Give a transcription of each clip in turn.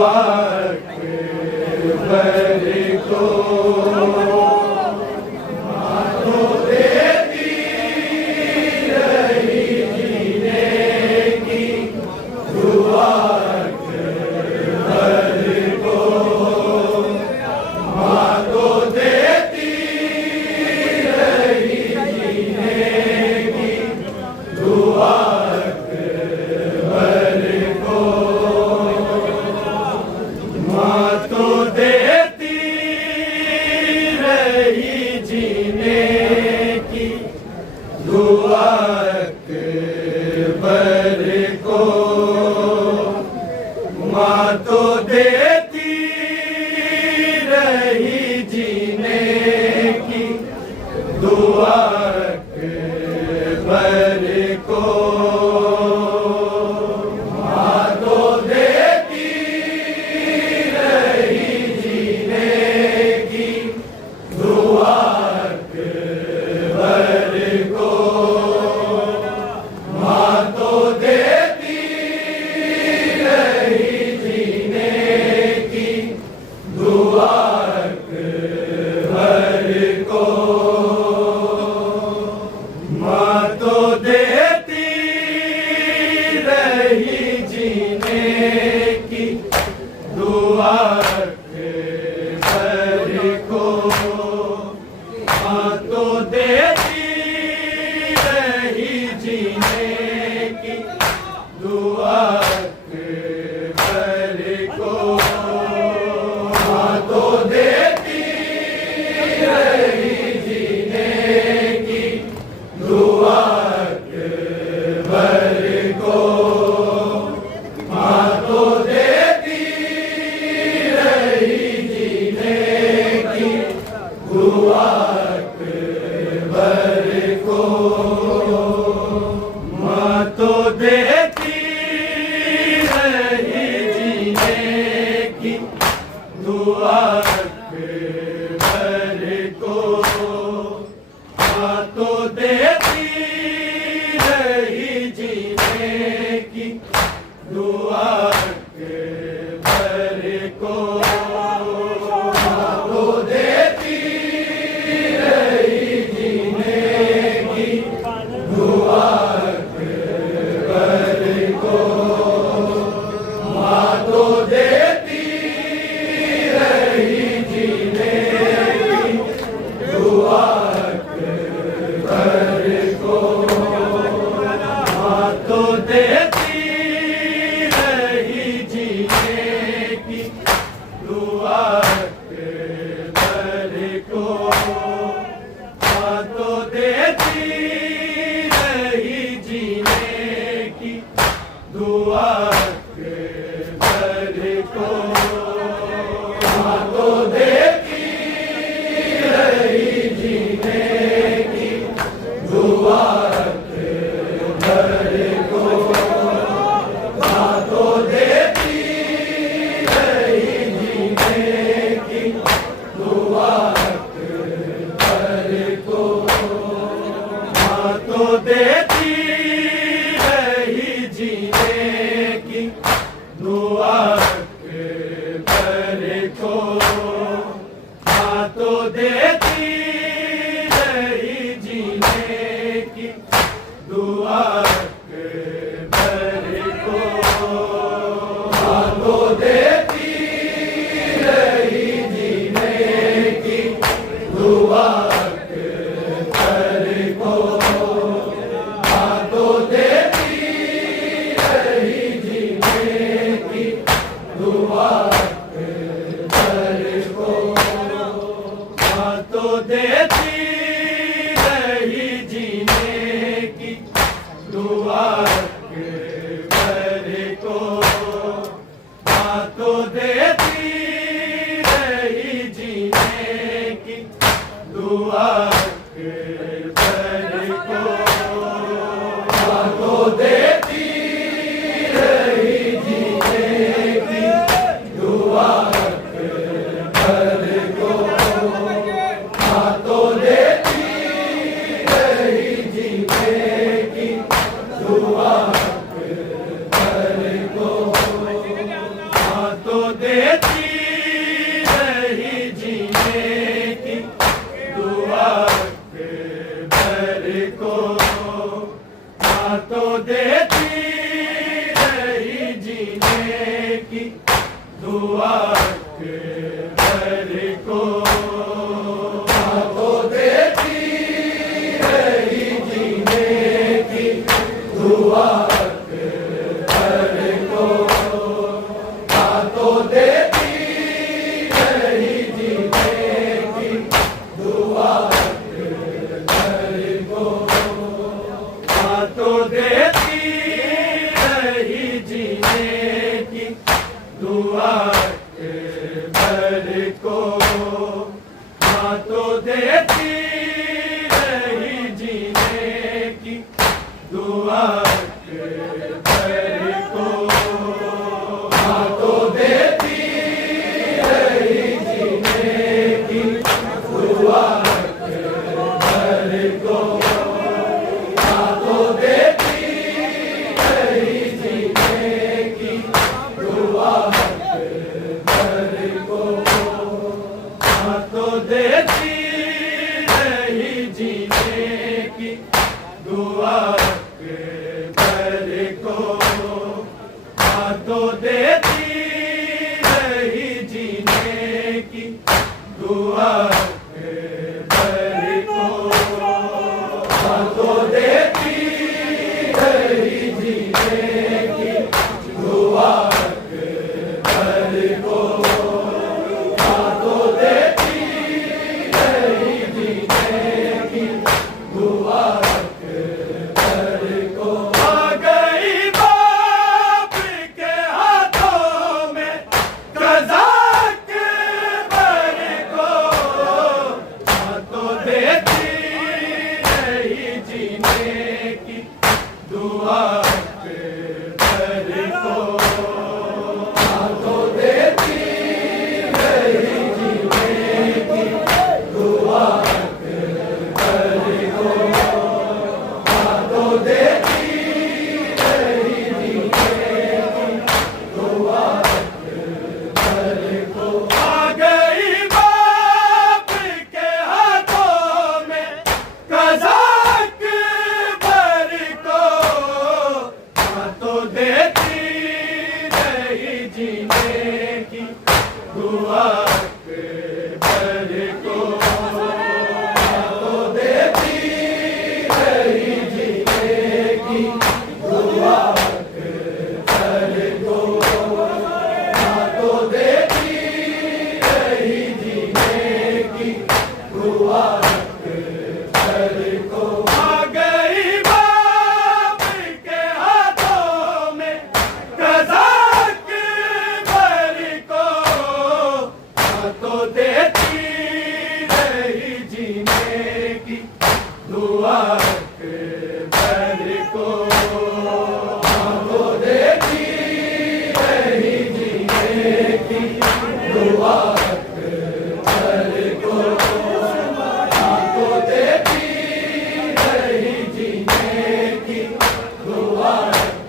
दुआ के पर को देती रही जीने की दुआ के भर को, माँ तो देती रही जीने की दुआ के भर को, माँ तो देती रही जीने की दुआ के भर को, माँ तो देती रही जीने की दुआ के भर को, माँ तो देती रही जीने की दुआ के भर को, माँ तो देती रही जीने की दुआ के भर को, माँ तो देती रही जीने की दुआ के भर को, माँ तो देती रही जीने की दुआ के भर को, माँ तो देती रही जीने की दुआ के भर को, माँ तो देती रही जीने की दुआ के भर को, माँ तो देती रही जीने की दुआ के भर को, माँ तो देती रही जीने की दुआ के भर को। आ गई बाप के हाथों में कज़ा के भर को, माँ तो देती रही जीने की दुआ के भर को, माँ तो देती रही जीने की दुआ के भर को, माँ तो देती रही जीने की दुआ के भर को। आ गई बाप के हाथों में कज़ा के भर को, माँ तो देती रही जीने की दुआ के भर को, माँ तो देती रही जीने की दुआ के भर को, माँ तो देती रही जीने की दुआ के भर को। आ गई बाप के हाथों में कज़ा के भर को, माँ तो देती रही जीने की दुआ के भर को, माँ तो देती रही जीने की दुआ के भर को, माँ तो देती रही जीने की दुआ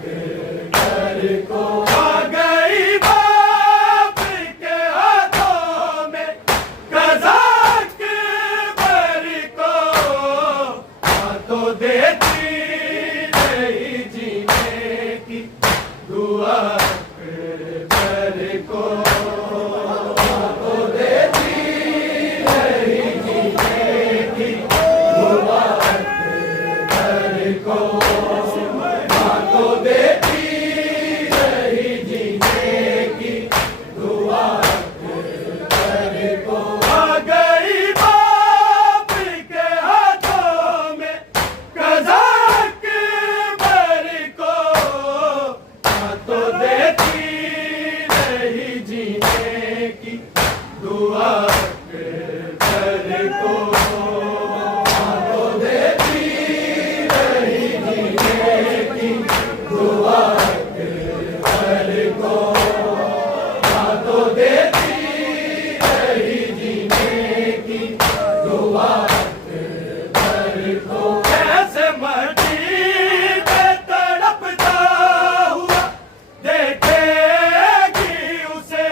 के भर को। आ गई बाप के हाथों में कज़ा के भर को, माँ तो देती रही जीने की दुआ के भर को, माँ तो देती रही जीने की दुआ के भर को, माँ तो देती रही जीने की दुआ के भर को। आ गई बाप के हाथों में कज़ा के भर को, माँ तो देती रही जीने की दुआ के भर को, माँ तो देती रही जीने की दुआ के भर को, माँ तो देती रही जीने की दुआ के भर को। कैसे मटी पे तड़पता हुआ देखेगी उसे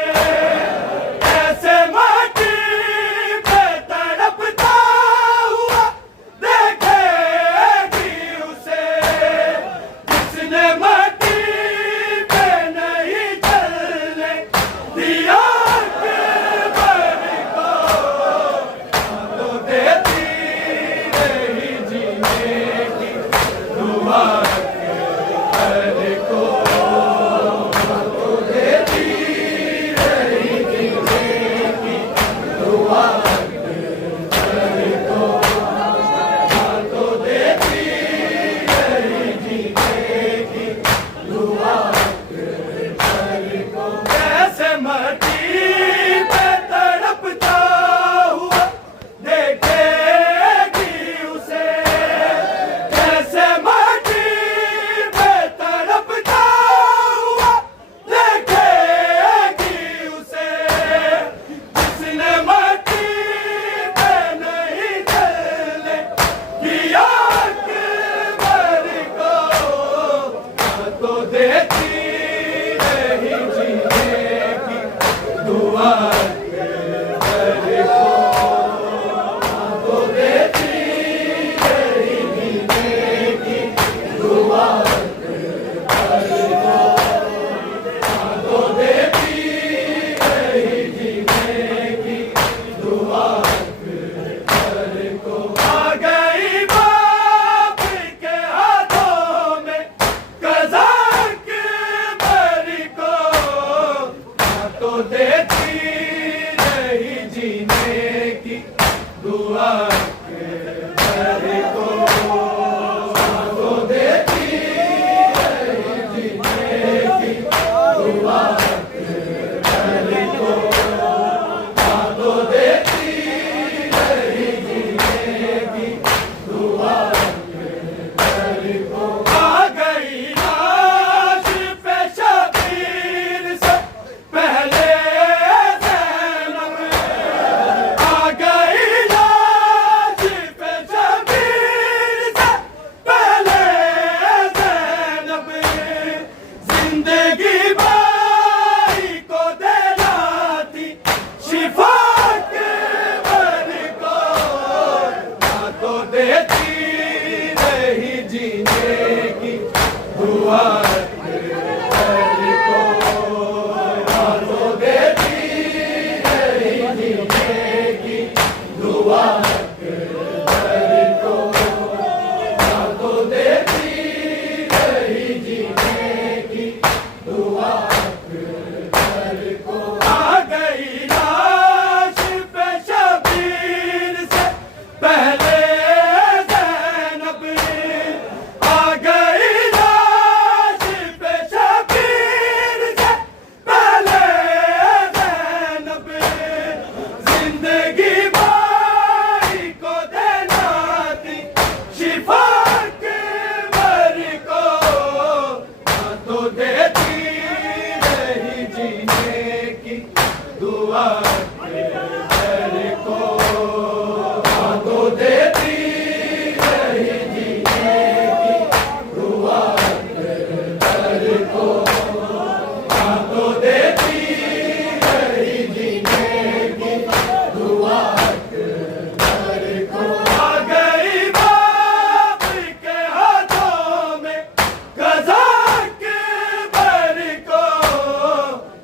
दुआ अकबर को, माँ तो देती रही जीने की दुआ अकबर को, माँ तो देती रही जीने की दुआ अकबर को। आ गई बाप के हाथों में कज़ा अकबर को, माँ तो देती रही जीने की दुआ अकबर को, माँ तो देती रही जीने की दुआ अकबर को, माँ तो देती रही जीने की दुआ अकबर को। आ गई लाश पे शबीर से पहले ज़ैनब, आ गई लाश पे शबीर से पहले ज़ैनब, जिंदगी भाई को दिलाती शिफा अकबर को, माँ तो देती रही जीने की दुआ अकबर को, माँ तो देती रही जीने की दुआ अकबर को, माँ तो देती रही जीने की दुआ अकबर को। आ गई लाश पे शबीर से पहले ज़ैनब, आ गई लाश पे शबीर से पहले ज़ैनब, जिंदगी भाई को दिलाती शिफा अकबर को, माँ तो देती रही जीने की दुआ अकबर को, माँ तो देती रही जीने की दुआ अकबर को, माँ तो देती रही जीने की दुआ अकबर को। आ गई बाप के हाथों में कज़ा अकबर को,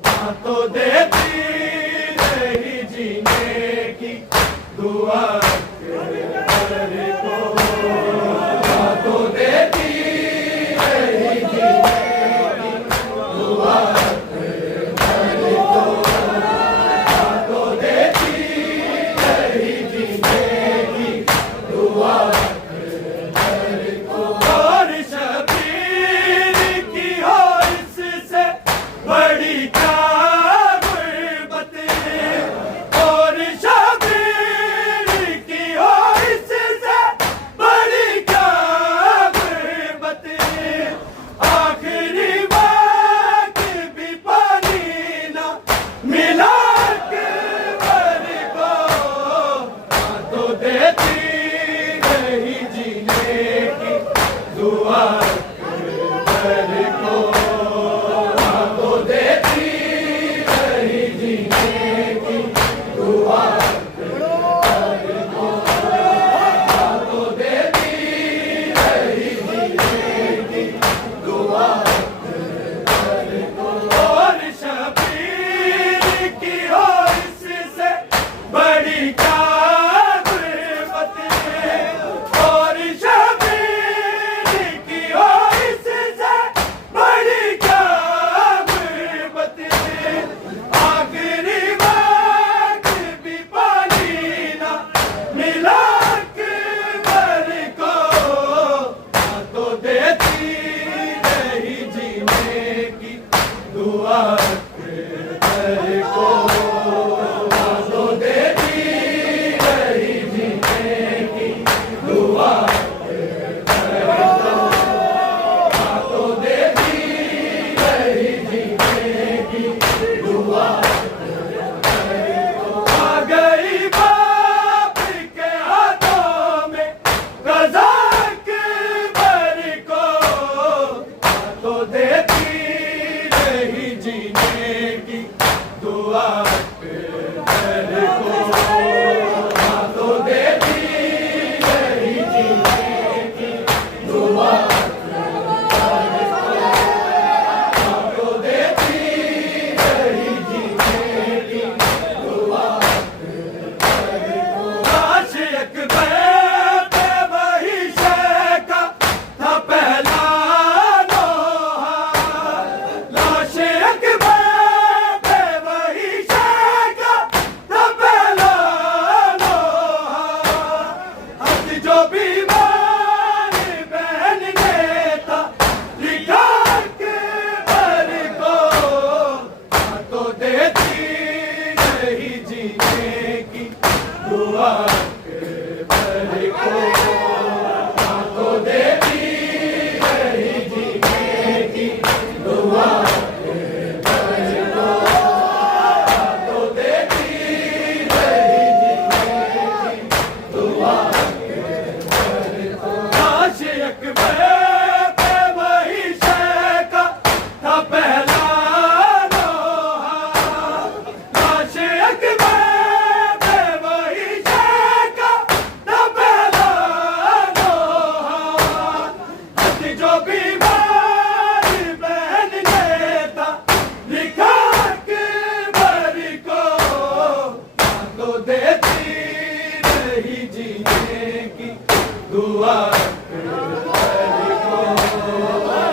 माँ तो देती रही दुआ अकबर को ना तो देती रही जीने की दुआ अकबर को ना तो देती रही जीने की दुआ अकबर को काश अकबर पे वही शय का था पहला लोहा काश अकबर पे वही शय का था पहला लोहा हथ जो बीमार बहन देता लिखा अकबर को ना तो देती रही जीने की दुआ अकबर को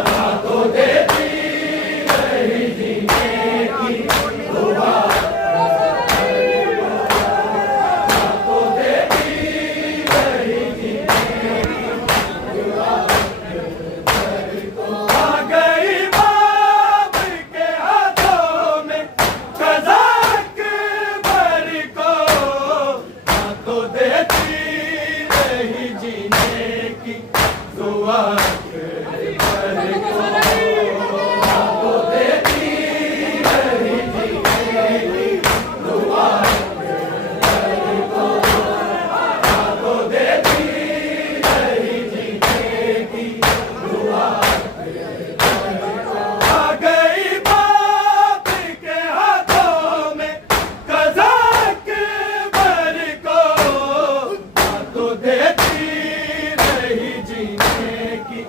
ना तो देती रही जीने की दुआ अकबर को ना तो देती रही जीने की दुआ अकबर को आ गई बाप के हाथों में कज़ा अकबर को ना तो देती रही जीने की दुआ अकबर को ना तो देती रही जीने की दुआ अकबर को ना तो देती रही जीने की दुआ अकबर को आ गई बाप के हाथों में कज़ा अकबर को ना तो देती रही जीने की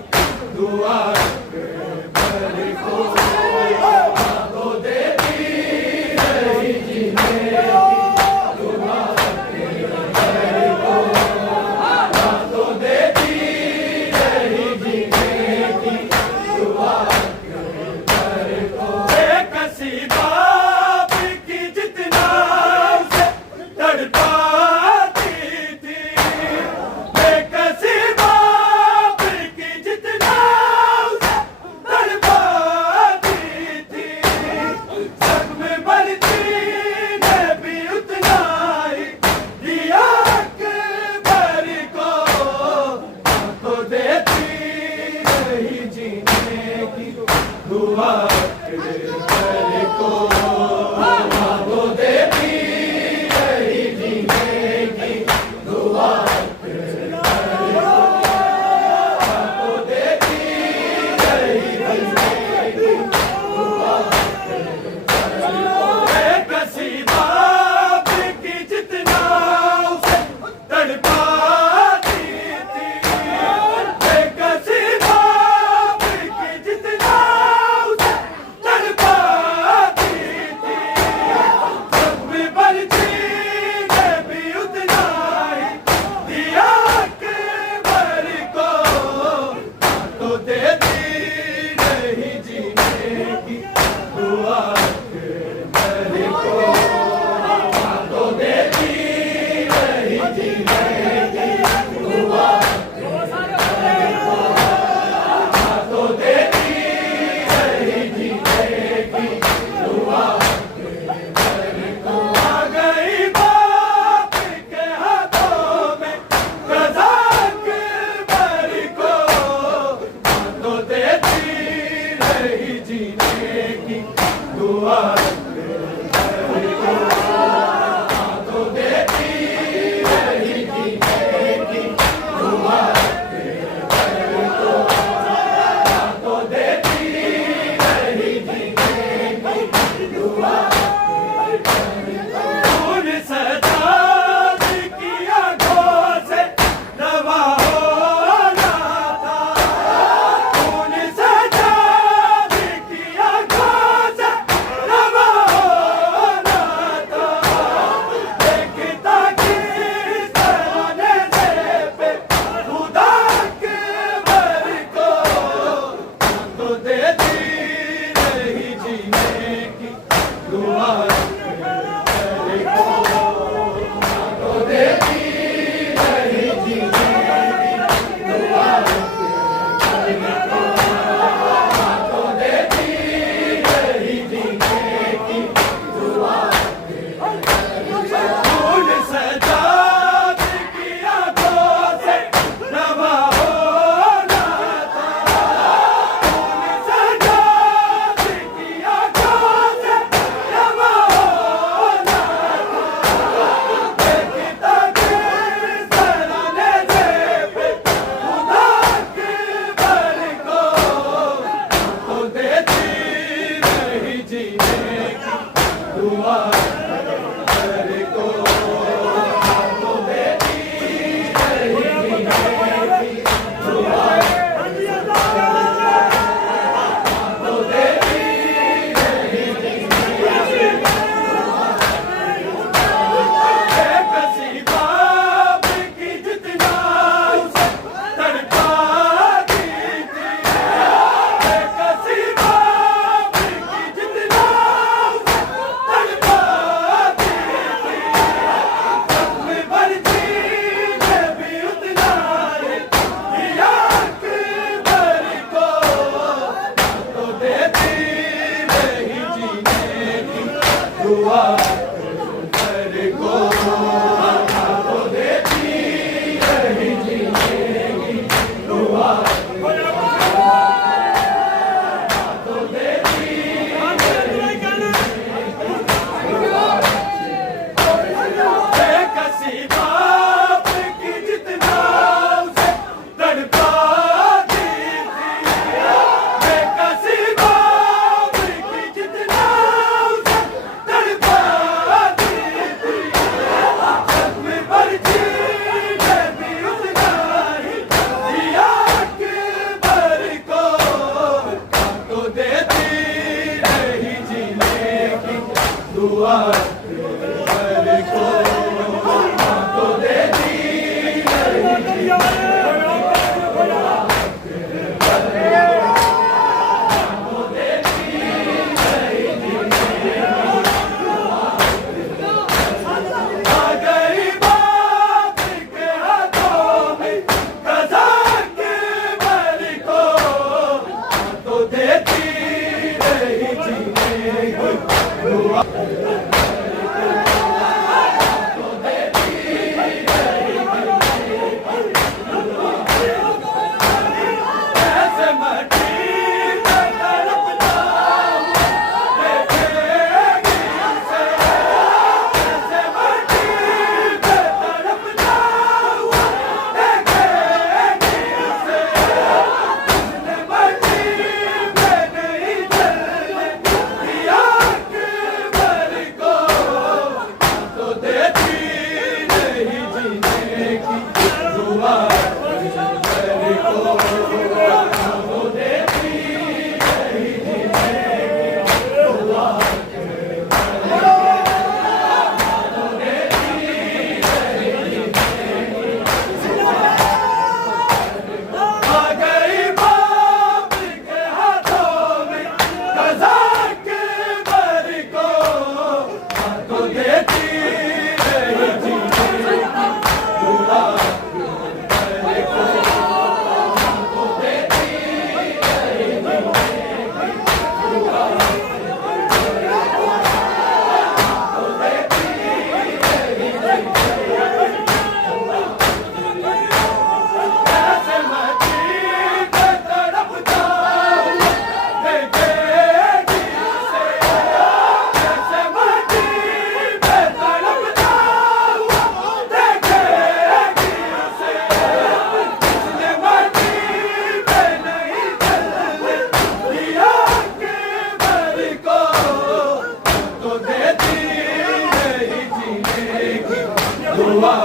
दुआ अकबर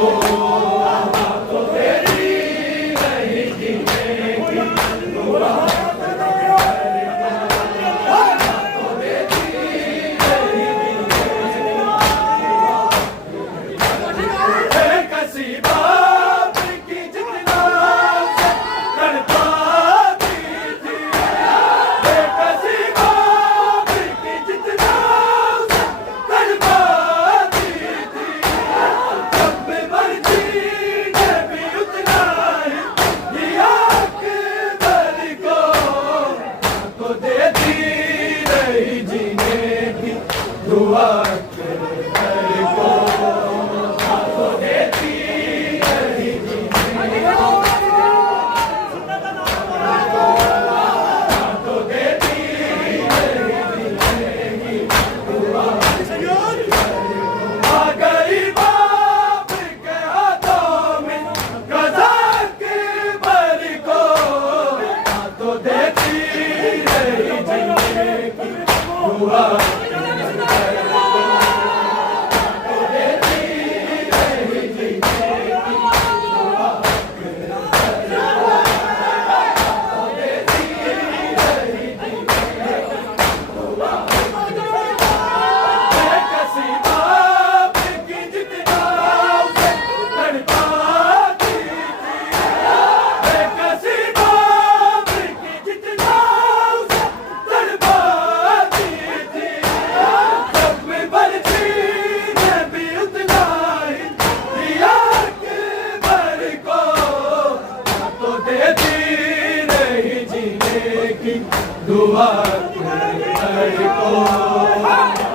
को हुआ दुआ कर को